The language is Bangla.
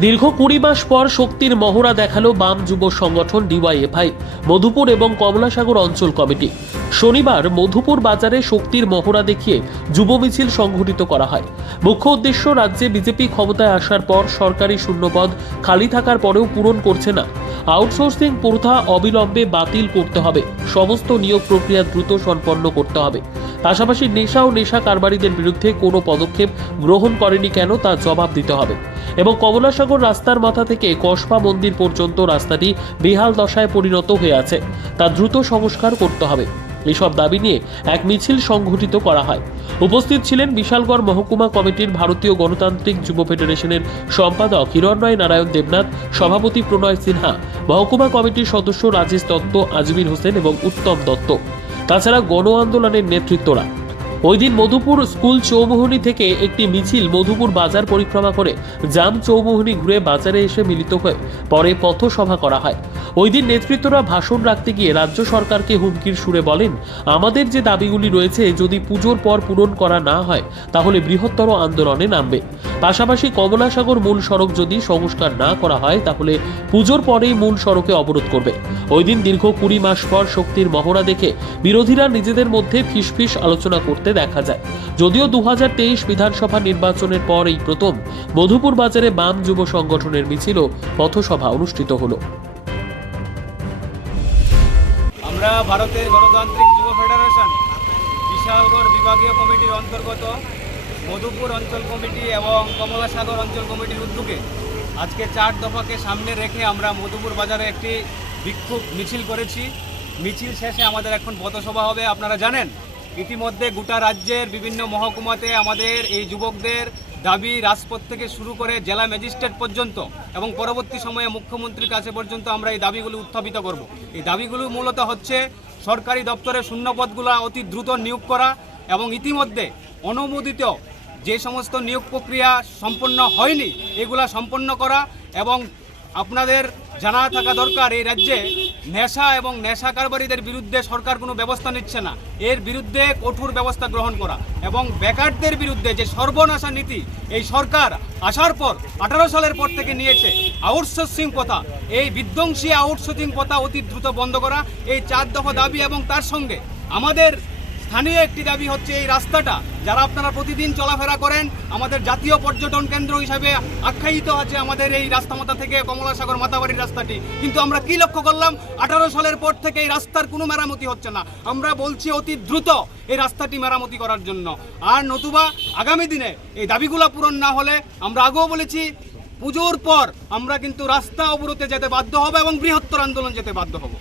দীর্ঘ কুড়ি মাস পর শক্তির মহড়া দেখাল বাম যুব সংগঠন ডিওয়াইএফআই, মধুপুর এবং কমলাসাগর অঞ্চল কমিটি। শনিবার মধুপুর বাজারে শক্তির মহড়া দেখিয়ে যুব মিছিল সংঘটিত করা হয়। মুখ্য উদ্দেশ্য, রাজ্যে বিজেপি ক্ষমতায় আসার পর সরকারি শূন্যপদ খালি থাকার পরেও পূরণ করছে না। আউটসোর্সিং প্রথা অবিলম্বে বাতিল করতে হবে। সমস্ত নিয়োগ প্রক্রিয়া দ্রুত সম্পন্ন করতে হবে। পাশাপাশি নেশা ও নেশা কারবারিদের বিরুদ্ধে কোনো পদক্ষেপ গ্রহণ করেনি কেন তা জবাব দিতে হবে। এবং কমলাসাগর রাস্তার মাথা থেকে কসবা মন্দির পর্যন্ত রাস্তাটি বেহাল দশায় পরিণত হয়ে আছে। তা দ্রুত সংস্কার করতে হবে। এসব দাবি নিয়ে এক মিছিল সংঘটিত করা হয়। উপস্থিত ছিলেন বিশালগড় মহকুমা কমিটির ভারতীয় গণতান্ত্রিক যুব ফেডারেশনের সম্পাদক হিরণময় নারায়ণ দেবনাথ, সভাপতি প্রণয় সিনহা, মহকুমা কমিটির সদস্য রাজেশ দত্ত, আজমির হোসেন এবং উত্তম দত্ত। তাছাড়া গণ আন্দোলনের নেতৃত্বরা ওই দিন মধুপুর স্কুল চৌমুহনী থেকে একটি মিছিল মধুপুর বাজার পরিক্রমা করে জাম চৌমুহনী ঘুরে বাজারে এসে মিলিত হয়ে পরে পথসভা করা হয়। ওই দিন নেতৃত্বরা ভাষণ রাখতে গিয়ে রাজ্য সরকারকে হুমকির সুরে বলেন, আমাদের যে দাবিগুলি রয়েছে, যদি পুজোর পর পূরণ করা না হয়, তাহলে বৃহত্তর আন্দোলনে নামবে। পাশাপাশি কমলাসাগর মূল সড়ক যদি সংস্কার না করা হয়, তাহলে পুজোর পরেই মূল সড়কে অবরোধ করবে। ওই দিন দীর্ঘ কুড়ি মাস পর শক্তির মহড়া দেখে বিরোধীরা নিজেদের মধ্যে ফিসফিস আলোচনা করতে দেখা যায়। যদিও দু বিধানসভা নির্বাচনের পর এই প্রথম, মধুপুর বাজারে বাম যুব সংগঠনের মিছিল পথসভা অনুষ্ঠিত হলো। আমরা ভারতের গণতান্ত্রিক যুব ফেডারেশন, বিশালগড় বিভাগীয় কমিটির অন্তর্গত মধুপুর অঞ্চল কমিটি এবং কমলাসাগর অঞ্চল কমিটির উদ্যোগে আজকে চার দফাকে সামনে রেখে আমরা মধুপুর বাজারে একটি বিক্ষোভ মিছিল করেছি। মিছিল শেষে আমাদের এখন পথসভা হবে, আপনারা জানেন। ইতিমধ্যে গোটা রাজ্যের বিভিন্ন মহকুমাতে আমাদের এই যুবকদের দাবি রাজপথ থেকে শুরু করে জেলা ম্যাজিস্ট্রেট পর্যন্ত এবং পরবর্তী সময়ে মুখ্যমন্ত্রীর কাছে পর্যন্ত আমরা এই দাবিগুলো উত্থাপিত করব। এই দাবিগুলো মূলত হচ্ছে সরকারি দপ্তরে শূন্যপদগুলো অতি দ্রুত নিয়োগ করা এবং ইতিমধ্যে অনুমোদিত যে সমস্ত নিয়োগ প্রক্রিয়া সম্পন্ন হয়নি, এগুলা সম্পন্ন করা এবং আপনাদের জানা থাকা দরকার, এই রাজ্যে নেশা এবং নেশা কারবারিদের বিরুদ্ধে সরকার কোনো ব্যবস্থা নিচ্ছে না। এর বিরুদ্ধে কঠোর ব্যবস্থা গ্রহণ করা এবং বেকারদের বিরুদ্ধে যে সর্বনাশা নীতি, এই সরকার আসার পর আঠারো সালের পর থেকে নিয়েছে আউটসোর্সিং কথা এই বিধ্বংসী আউটসোর্সিং কথা অতি দ্রুত বন্ধ করা, এই চার দফা দাবি এবং তার সঙ্গে আমাদের স্থানীয় একটি দাবি হচ্ছে এই রাস্তাটা, যারা আপনারা প্রতিদিন চলাফেরা করেন, আমাদের জাতীয় পর্যটন কেন্দ্র হিসাবে আখ্যায়িত আছে আমাদের এই রাস্তামাতা থেকে কমলাসাগর মাতাবাড়ির রাস্তাটি। কিন্তু আমরা কি লক্ষ্য করলাম? আঠারো সালের পর থেকে এই রাস্তার কোনো মেরামতি হচ্ছে না। আমরা বলছি অতি দ্রুত এই রাস্তাটি মেরামতি করার জন্য। আর নতুবা আগামী দিনে এই দাবিগুলো পূরণ না হলে আমরা আগেও বলেছি, পুজোর পর আমরা কিন্তু রাস্তা অবরোধে যেতে বাধ্য হব এবং বৃহত্তর আন্দোলন যেতে বাধ্য হব।